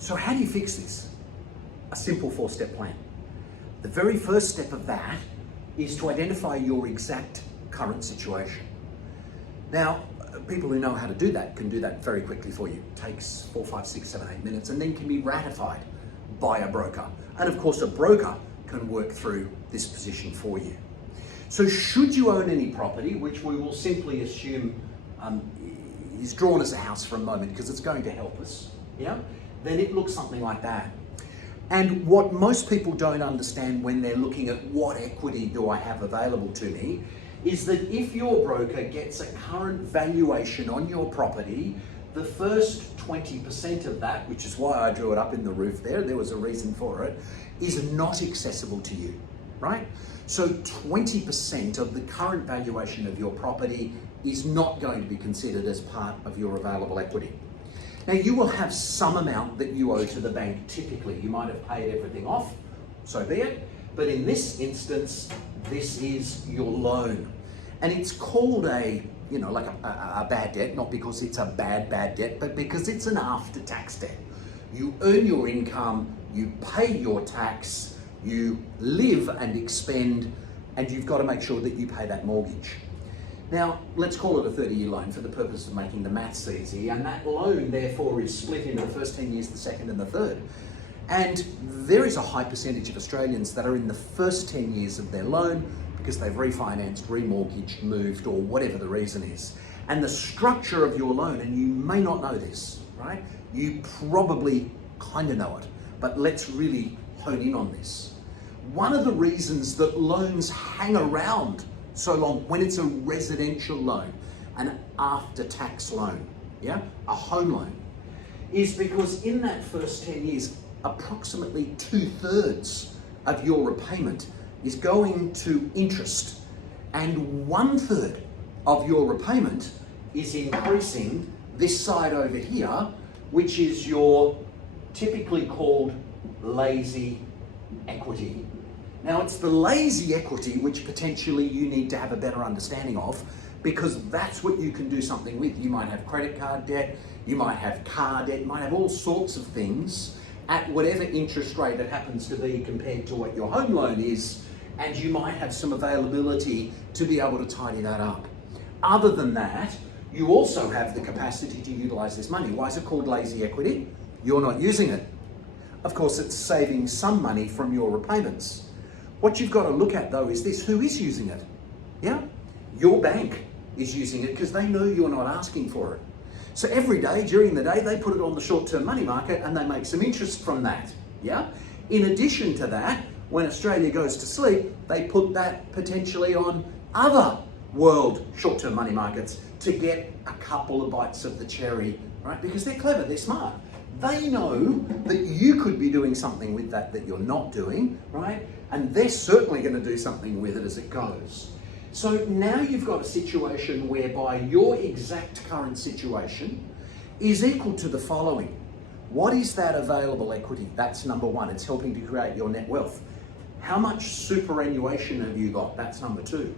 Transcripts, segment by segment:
So how do you fix this? A simple 4-step plan. The very first step of that is to identify your exact current situation. Now, people who know how to do that can do that very quickly for you. It takes 4, 5, 6, 7, 8 minutes and then can be ratified by a broker. And of course, a broker can work through this position for you. So should you own any property, which we will simply assume is drawn as a house for a moment because it's going to help us, yeah? Then it looks something like that. And what most people don't understand when they're looking at what equity do I have available to me is that if your broker gets a current valuation on your property, the first 20% of that, which is why I drew it up in the roof there was a reason for it, is not accessible to you, right? So 20% of the current valuation of your property is not going to be considered as part of your available equity. Now, you will have some amount that you owe to the bank typically. You might have paid everything off, so be it. But in this instance, this is your loan. And it's called a bad debt, not because it's a bad debt, but because it's an after-tax debt. You earn your income, you pay your tax, you live and expend, and you've got to make sure that you pay that mortgage. Now, let's call it a 30-year loan for the purpose of making the maths easy, and that loan therefore is split into the first 10 years, the second and the third. And there is a high percentage of Australians that are in the first 10 years of their loan because they've refinanced, remortgaged, moved, or whatever the reason is. And the structure of your loan, and you may not know this, right? You probably kind of know it, but let's really hone in on this. One of the reasons that loans hang around so long when it's a residential loan, an after-tax loan, yeah, a home loan, is because in that first 10 years, approximately 2/3 of your repayment is going to interest, and 1/3 of your repayment is increasing this side over here, which is your typically called lazy equity. Now, it's the lazy equity which potentially you need to have a better understanding of, because that's what you can do something with. You might have credit card debt, you might have car debt, you might have all sorts of things at whatever interest rate it happens to be compared to what your home loan is, and you might have some availability to be able to tidy that up. Other than that, you also have the capacity to utilize this money. Why is it called lazy equity? You're not using it. Of course, it's saving some money from your repayments. What you've got to look at though is this: who is using it? Yeah? Your bank is using it because they know you're not asking for it. So every day during the day, they put it on the short-term money market and they make some interest from that. Yeah? In addition to that, when Australia goes to sleep, they put that potentially on other world short-term money markets to get a couple of bites of the cherry, right? Because they're clever, they're smart. They know that you could be doing something with that you're not doing, right? And they're certainly going to do something with it as it goes. So now you've got a situation whereby your exact current situation is equal to the following. What is that available equity? That's number one. It's helping to create your net wealth. How much superannuation have you got? That's number two.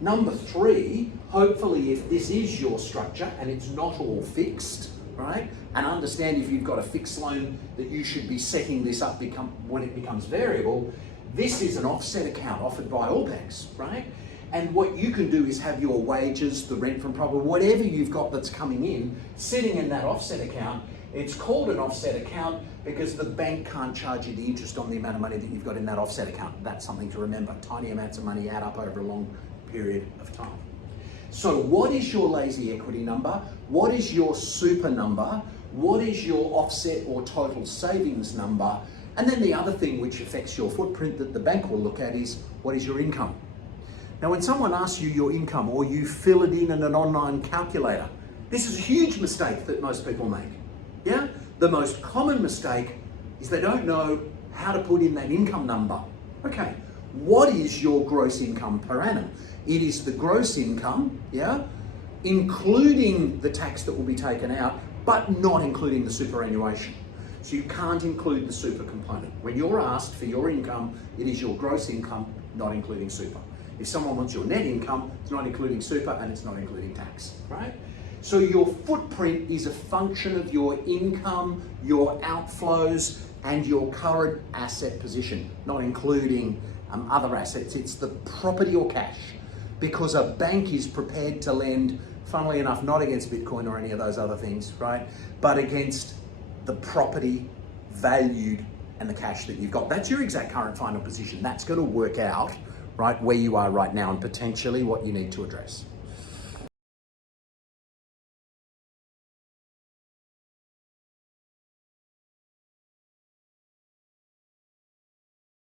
Number three, hopefully if this is your structure and it's not all fixed, right? And understand if you've got a fixed loan that you should be setting this up when it becomes variable. This is an offset account offered by all banks, right? And what you can do is have your wages, the rent from property, whatever you've got that's coming in, sitting in that offset account. It's called an offset account because the bank can't charge you the interest on the amount of money that you've got in that offset account. That's something to remember. Tiny amounts of money add up over a long period of time. So what is your lazy equity number? What is your super number? What is your offset or total savings number? And then the other thing which affects your footprint that the bank will look at is, what is your income? Now, when someone asks you your income or you fill it in an online calculator, this is a huge mistake that most people make. Yeah? The most common mistake is they don't know how to put in that income number. Okay, what is your gross income per annum? It is the gross income, yeah, including the tax that will be taken out, but not including the superannuation. So you can't include the super component. When you're asked for your income, it is your gross income, not including super. If someone wants your net income, it's not including super and it's not including tax, right? So your footprint is a function of your income, your outflows, and your current asset position, not including other assets. It's the property or cash, because a bank is prepared to lend, funnily enough, not against Bitcoin or any of those other things, right? But against the property valued and the cash that you've got. That's your exact current final position. That's going to work out, right, where you are right now and potentially what you need to address.